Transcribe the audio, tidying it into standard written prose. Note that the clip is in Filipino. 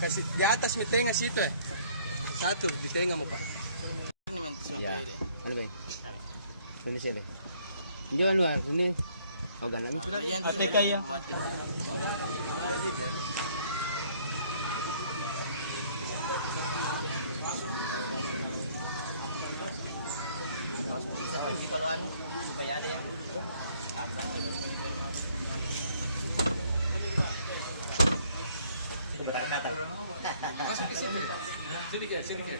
Kasi di atas may tenga situ eh. Satu, di tenga mo pa. Ya. Ano ba yun? Ano siya ba? Hindi ano ano. O ganami. Ate kaya. Sini ke, sini ke.